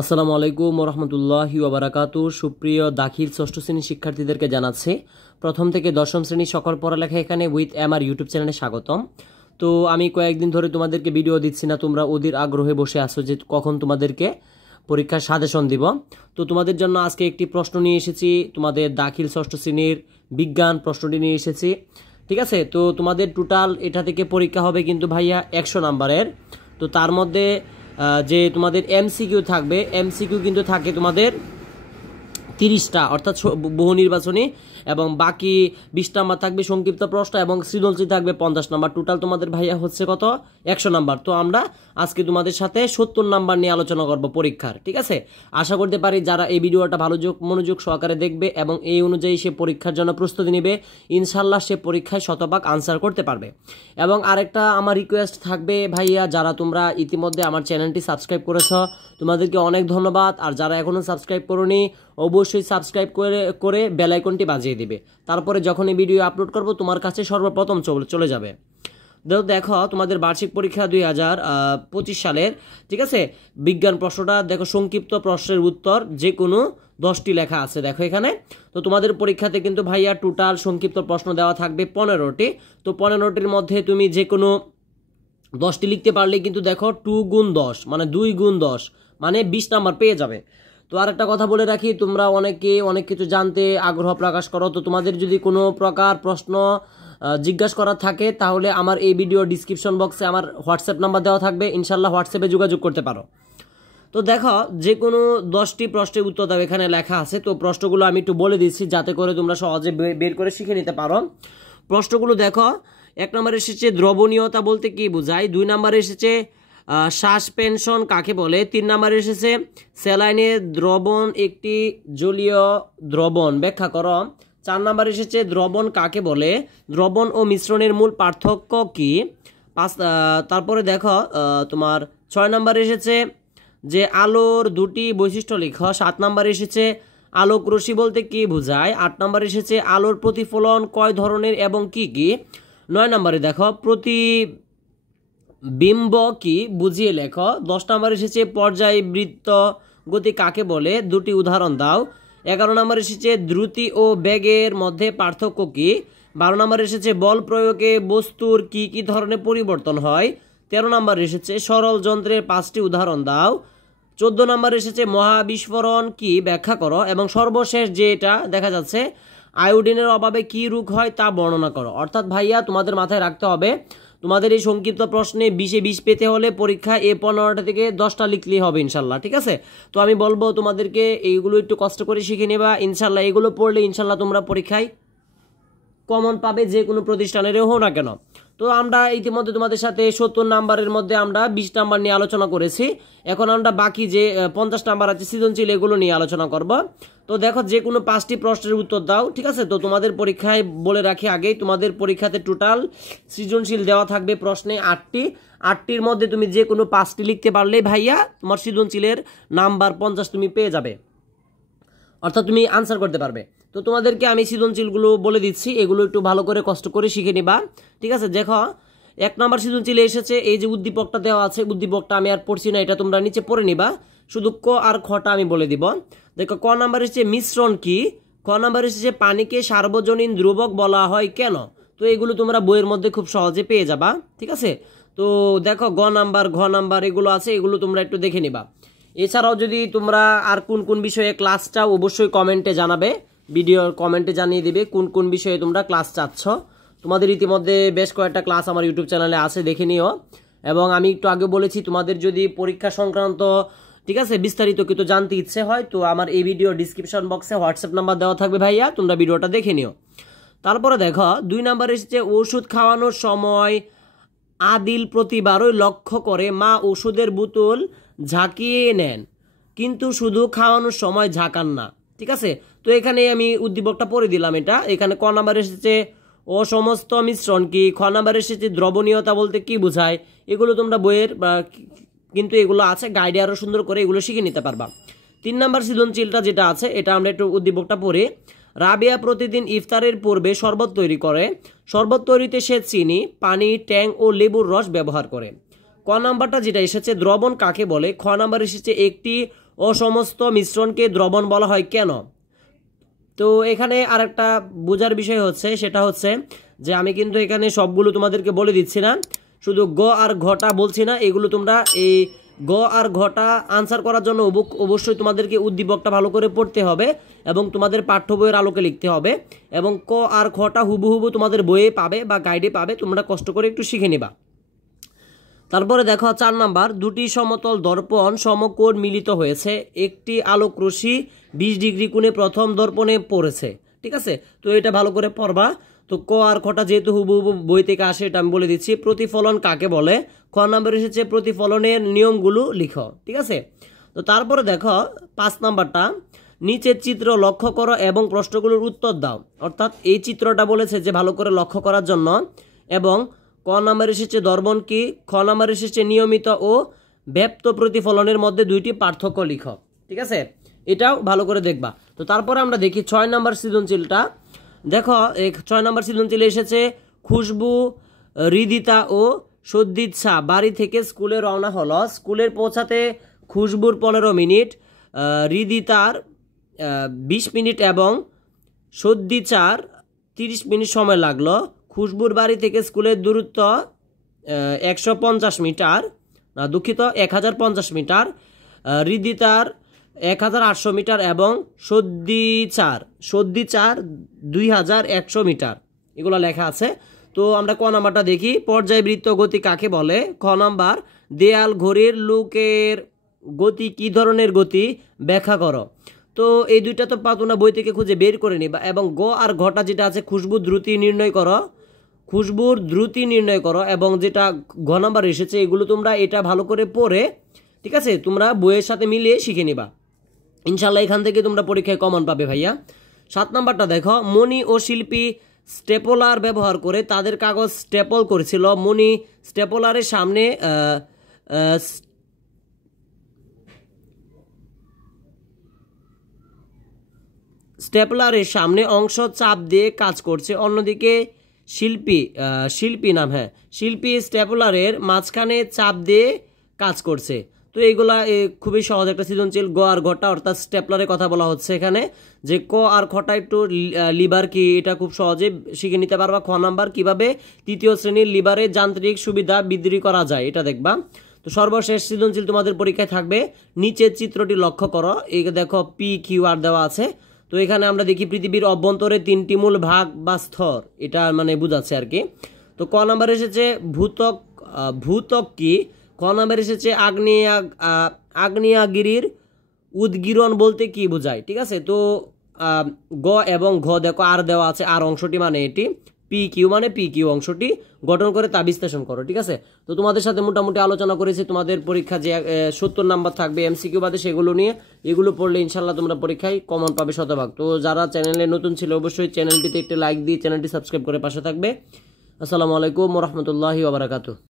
আসসালামু আলাইকুম ওরহমতুল্লাহি ওয়াবারাকাতু। সুপ্রিয় দাখিল ষষ্ঠ শ্রেণীর শিক্ষার্থীদেরকে জানাচ্ছি প্রথম থেকে দশম শ্রেণীর সকল পড়ালেখা এখানে উইথ আমার ইউটিউব চ্যানেলে স্বাগতম। তো আমি কয়েকদিন ধরে তোমাদেরকে ভিডিও দিচ্ছি না, তোমরা অধীর আগ্রহে বসে আসো যে কখন তোমাদেরকে পরীক্ষার সাজেশন দিব। তো তোমাদের জন্য আজকে একটি প্রশ্ন নিয়ে এসেছি, তোমাদের দাখিল ষষ্ঠ শ্রেণীর বিজ্ঞান প্রশ্নটি নিয়ে এসেছি। ঠিক আছে, তো তোমাদের টোটাল এটা থেকে পরীক্ষা হবে কিন্তু ভাইয়া 100 নাম্বারের। তো তার মধ্যে যে তোমাদের এমসিকিউ থাকবে, এমসিকিউ কিন্তু থাকে তোমাদের 30টা, অর্থাৎ বহু নির্বাচনী, এবং বাকি 20 নাম্বার থাকবে সংক্ষিপ্ত প্রশ্ন এবং সৃজনশীল থাকবে 50 নাম্বার। টোটাল তোমাদের ভাইয়া হচ্ছে কত? 100 নাম্বার। তো আমরা আজকে তোমাদের সাথে 70 নাম্বার নিয়ে আলোচনা করব পরীক্ষার। ঠিক আছে, আশা করতে পারি যারা এই ভিডিওটা ভালো মনোযোগ সহকারে দেখবে এবং এই অনুযায়ী সে পরীক্ষার জন্য প্রস্তুতি নেবে, ইনশাল্লাহ সে পরীক্ষায় শতভাগ আনসার করতে পারবে। এবং আরেকটা আমার রিকোয়েস্ট থাকবে ভাইয়া, যারা তোমরা ইতিমধ্যে আমার চ্যানেলটি সাবস্ক্রাইব করেছ তোমাদেরকে অনেক ধন্যবাদ। আর যারা এখনও সাবস্ক্রাইব করোনি অবশ্যই সাবস্ক্রাইব করে বেল আইকনটি বাজিয়ে দিবে, তারপরে যখন এই ভিডিও আপলোড করব তোমার কাছে সর্বপ্রথম চলে যাবে। দেখো তোমাদের বার্ষিক পরীক্ষা 2025 সালের, ঠিক আছে, বিজ্ঞান প্রশ্নটা দেখো, সংক্ষিপ্ত প্রশ্নের উত্তর যে কোনো 10টি লেখা আছে দেখো এখানে। তো তোমাদের পরীক্ষাতে কিন্তু ভাইয়া টোটাল সংক্ষিপ্ত প্রশ্ন দেওয়া থাকবে 15টি। তো 15টির মধ্যে তুমি যে কোনো 10টি লিখতে পারলে কিন্তু দেখো 2 গুণ 10 মানে 2 গুণ 10 মানে 20 নাম্বার পেয়ে যাবে। তো আর একটা কথা বলে রাখি, তোমরা অনেকে অনেক কিছু জানতে আগ্রহ প্রকাশ করো। তো তোমাদের যদি কোনো প্রকার প্রশ্ন জিজ্ঞাসা করার থাকে তাহলে আমার এই ভিডিও ডিসক্রিপশন বক্সে আমার হোয়াটসঅ্যাপ নাম্বার দেওয়া থাকবে, ইনশাল্লাহ হোয়াটসঅ্যাপে যোগাযোগ করতে পারো। তো দেখো যে কোনো 10টি প্রশ্নের উত্তর দাও এখানে লেখা আছে। তো প্রশ্নগুলো আমি একটু বলে দিচ্ছি যাতে করে তোমরা সহজে বের করে শিখে নিতে পারো। প্রশ্নগুলো দেখো, 1 নম্বরে এসেছে দ্রবণীয়তা বলতে কি বোঝায়, 2 নম্বরে এসেছে সাসপেনশন কাকে বলে, 3 নম্বরে এসেছে স্যালাইনের দ্রবণ একটি জলীয় দ্রবণ ব্যাখ্যা করো, 4 নম্বরে এসেছে দ্রবণ কাকে বলে, দ্রবণ ও মিশ্রণের মূল পার্থক্য কি, তারপরে দেখো তোমার 6 নম্বরে এসেছে যে আলোর 2টি বৈশিষ্ট্য লেখো, 7 নম্বরে এসেছে আলোক রশ্মি বলতে কি বোঝায়, 8 নম্বরে এসেছে আলোর প্রতিফলন কয় ধরনের এবং কি কি, 9 নম্বরে দেখো প্রতিবিম্ব কি বুঝিয়ে লেখো, 10 নম্বরে এসেছে পর্যায়বৃত্ত গতি কাকে বলে 2টি উদাহরণ দাও, 11 নম্বরে এসেছে দ্রুতি ও বেগের মধ্যে পার্থক্য কি, 12 নম্বরে এসেছে বল প্রয়োগে বস্তুর কি কি ধরনের পরিবর্তন হয়, 13 নম্বরে এসেছে সরল যন্ত্রের 5টি উদাহরণ দাও, 14 নম্বরে এসেছে মহাবিস্ফোরণ কি ব্যাখ্যা করো, এবং সর্বশেষ যেটা দেখা যাচ্ছে আয়োডিনের অভাবে কি রোগ হয় তা বর্ণনা করো। অর্থাৎ ভাইয়া তোমাদের মাথায় রাখতে হবে, তোমাদের এই সংক্ষিপ্ত প্রশ্নে 20-এ 20 পেতে হলে পরীক্ষা 15টা থেকে 10টা লিখলেই হবে ইনশাল্লাহ। ঠিক আছে, তো আমি বলবো তোমাদেরকে এইগুলো একটু কষ্ট করে শিখে নেবা ইনশাল্লাহ। এগুলো পড়লে ইনশাল্লাহ তোমরা পরীক্ষায় কমন পাবে, যে কোনো প্রতিষ্ঠানেরও হোক না কেন। তো আমরা ইতিমধ্যে তোমাদের সাথে 70 নাম্বারের মধ্যে আমরা 20 নাম্বার নিয়ে আলোচনা করেছি। এখন আমরা বাকি যে 50 নাম্বার আছে সৃজনশীল, এগুলো নিয়ে আলোচনা করব। তো দেখো যে কোনো 5টি প্রশ্নের উত্তর দাও। ঠিক আছে, তো তোমাদের পরীক্ষায় বলে রাখি আগেই, তোমাদের পরীক্ষাতে টোটাল সৃজনশীল দেওয়া থাকবে প্রশ্নে 8টির মধ্যে তুমি যে কোনো 5টি লিখতে পারলেই ভাইয়া তোমার সৃজনশীলের নাম্বার 50 তুমি পেয়ে যাবে, অর্থাৎ তুমি আনসার করতে পারবে। তো তোমাদেরকে আমি সৃজনশীলগুলো বলে দিচ্ছি, এগুলো একটু ভালো করে কষ্ট করে শিখে নিবা। ঠিক আছে, দেখো 1 নম্বর সৃজনশীলে এসেছে এই যে উদ্দীপকটা দেওয়া আছে, উদ্দীপকটা আমি আর পড়ছি না, এটা তোমরা নিচে পড়ে নিবা, শুধু ক আর খটা আমি বলে দিব। দেখো ক নাম্বার এসেছে মিশ্রণ কি, খ নাম্বার এসেছে পানিকে সার্বজনীন দ্রবক বলা হয় কেন। তো এগুলো তোমরা বইয়ের মধ্যে খুব সহজে পেয়ে যাবা। ঠিক আছে, তো দেখো ঘ নাম্বার এগুলো আছে, এগুলো তোমরা একটু দেখে নিবা। এছাড়াও যদি তোমরা আর কোন কোন বিষয়ে ক্লাস চাও অবশ্যই কমেন্টে জানাবে, ভিডিওর কমেন্টে জানিয়ে দিবে কোন কোন বিষয়ে তোমরা ক্লাস চাচ্ছ। তোমাদের ইতিমধ্যে বেশ কয়েকটা ক্লাস আমার ইউটিউব চ্যানেলে আছে, দেখে নিও। এবং আমি একটু আগে বলেছি তোমাদের যদি পরীক্ষা সংক্রান্ত, ঠিক আছে, বিস্তারিত কিছু জানতে ইচ্ছে হয় তো আমার এই ভিডিও ডিসক্রিপশন বক্সে হোয়াটসঅ্যাপ নাম্বার দেওয়া থাকবে ভাইয়া, তোমরা ভিডিওটা দেখে নিও। তারপরে দেখো 2 নাম্বার এসেছে ওষুধ খাওয়ানোর সময় আদিল প্রতিবারই লক্ষ্য করে মা ওষুধের বোতল ঝাঁকিয়ে নেন কিন্তু শুধু খাওয়ানোর সময় ঝাঁকান না। ঠিক আছে, তো এখানে আমি উদ্দীপকটা পড়ে দিলাম এটা। এখানে ক নাম্বার এসেছে ও সমস্ত মিশ্রণ কি, খ নাম্বার এসেছে দ্রবণীয়তা বলতে কি বোঝায়। এগুলো তোমরা বইয়ের কিন্তু এগুলো আছে গাইডে আরো সুন্দর করে এগুলো শিখে নিতে পারবা। 3 নাম্বার সৃজনশীলটা যেটা আছে এটা আমরা একটু উদ্দীপকটা পড়ি। রাবিয়া প্রতিদিন ইফতারের পূর্বে শরবত তৈরি করে, শরবত তৈরিতে সে চিনি, পানি, ট্যাং ও লেবুর রস ব্যবহার করে। ক নাম্বারটা যেটা এসেছে দ্রবণ কাকে বলে, খ নাম্বার এসেছে একটি ও সমস্ত মিশ্রণকে দ্রবণ বলা হয় কেন? তো এখানে আরেকটা বোঝার বিষয় হচ্ছে, সেটা হচ্ছে যে আমি কিন্তু এখানে সবগুলো তোমাদেরকে বলে দিচ্ছি না, শুধু গ আর ঘটা বলছি না, এগুলো তোমরা এই গ আর ঘটা আনসার করার জন্য অবশ্যই তোমাদেরকে উদ্দীপকটা ভালো করে পড়তে হবে এবং তোমাদের পাঠ্য বইয়ের আলোকে লিখতে হবে, এবং ক আর খটা হুবহু তোমাদের বইয়ে পাবে বা গাইডে পাবে, তোমরা কষ্ট করে একটু শিখে নিবা। তারপরে দেখো 4 নাম্বার, দুটি সমতল দর্পণ সমকোণ মিলিত হয়েছে, একটি আলোক রশ্মি 20 ডিগ্রি কোণে প্রথম দর্পণে পড়েছে। ঠিক আছে, তো এটা ভালো করে পড়বা। তো ক আর খটা যেহেতু হুবহু বই থেকে আসে, এটা আমি বলে দিচ্ছি। প্রতিফলন কাকে বলে? খ নাম্বার এসেছে প্রতিফলনের নিয়মগুলো লিখো। ঠিক আছে, তো তারপরে দেখো 5 নাম্বারটা, নিচের চিত্র লক্ষ্য করো এবং প্রশ্নগুলোর উত্তর দাও। অর্থাৎ এই চিত্রটা বলেছে যে ভালো করে লক্ষ্য করার জন্য, এবং ক নাম্বার এসেছে দর্পণ কি, খ নাম্বার এসেছে নিয়মিত ও ব্যাপ্ত প্রতিফলনের মধ্যে দুইটি পার্থক্য লিখো। ঠিক আছে, এটাও ভালো করে দেখবা। তো তারপরে আমরা দেখি 6 নাম্বার সৃজনশীলটা। দেখো 6 নাম্বার সৃজনশীলে এসেছে খুশবু, হৃদিতা ও সদ্দিচ্ছা বাড়ি থেকে স্কুলে রওনা হলো। স্কুলের পৌঁছাতে খুশবুর 15 মিনিট, হৃদিতার 20 মিনিট এবং সদ্দিচার 30 মিনিট সময় লাগলো। খুশবুর বাড়ি থেকে স্কুলের দূরত্ব 150 মিটার, না দুঃখিত 1050 মিটার, হৃদিতার 1800 মিটার এবং সদ্দিচার 2100 মিটার, এগুলো লেখা আছে। তো আমরা ক নাম্বারটা দেখি, পর্যায়বৃত্ত গতি কাকে বলে? খ নাম্বার, দেয়াল ঘড়ির লোকের গতি কি ধরনের গতি ব্যাখ্যা করো। তো এই দুইটা তো তোমরা বই থেকে খুঁজে বের করে নিবা, এবং গ আর ঘটা যেটা আছে খুশবুর দ্রুতি নির্ণয় করো, খুশবুর দ্রুতি নির্ণয় করো, এবং যেটা ঘ নাম্বার এসেছে এগুলো তোমরা এটা ভালো করে পড়ে, ঠিক আছে, তোমরা বইয়ের সাথে মিলিয়ে শিখে নিবা। ইনশাল্লাহ এখান থেকে তোমরা পরীক্ষায় কমন পাবে ভাইয়া। 7 নাম্বারটা দেখো, মণি ও শিল্পী স্টেপলার ব্যবহার করে তাদের কাগজ স্টেপল করেছিল। মণি স্টেপলারের সামনে স্টেপলারের সামনে অংশ চাপ দিয়ে কাজ করছে, অন্যদিকে শিল্পী স্টেপলারের মাঝখানে চাপ দিয়ে কাজ করছে। তো এইগুলা খুবই সহজ একটা সৃজনশীল। গ আর ঘটা অর্থাৎ স্টেপলারের কথা বলা হচ্ছে এখানে, যে ক আর খটা একটু লিভার কি এটা খুব সহজে শিখে নিতে পারবা। খ নাম্বার, কিভাবে 3য় শ্রেণীর লিভারের যান্ত্রিক সুবিধা বৃদ্ধি করা যায়, এটা দেখবা। তো সর্বশেষ সৃজনশীল তোমাদের পরীক্ষায় থাকবে, নিচের চিত্রটি লক্ষ্য করো। এই দেখো পি কিউ আর দেওয়া আছে। তো এখানে আমরা দেখি পৃথিবীর অভ্যন্তরে 3টি মূল ভাগ বা স্তর, এটা মানে বুঝাচ্ছে আর কি। তো ক নাম্বার এসেছে ভূত্বক কি? খ নাম্বার এসেছে আগ্নেয়গিরির উদগীরণ বলতে কি বোঝায়। ঠিক আছে, তো গ এবং ঘ দেখো আর দেওয়া আছে, আর অংশটি মানে এটি, পি কিউ মানে পি কিউ অংশটি গঠন করে তা বিশ্লেষণ করো। ঠিক আছে, তো তোমাদের সাথে মোটামুটি আলোচনা করেছি তোমাদের পরীক্ষা যে 70 নাম্বার থাকবে এমসিকিউ বাদে, সেগুলো নিয়ে। এগুলো পড়লে ইনশাল্লাহ তোমরা পরীক্ষায় কমন পাবে 100%। তো যারা চ্যানেলে নতুন ছিল অবশ্যই চ্যানেলটিতে একটি লাইক দিয়ে চ্যানেলটি সাবস্ক্রাইব করে পাশে থাকবে। আসসালামু আলাইকুম ওয়া রাহমাতুল্লাহি ওয়া বারাকাতুহু।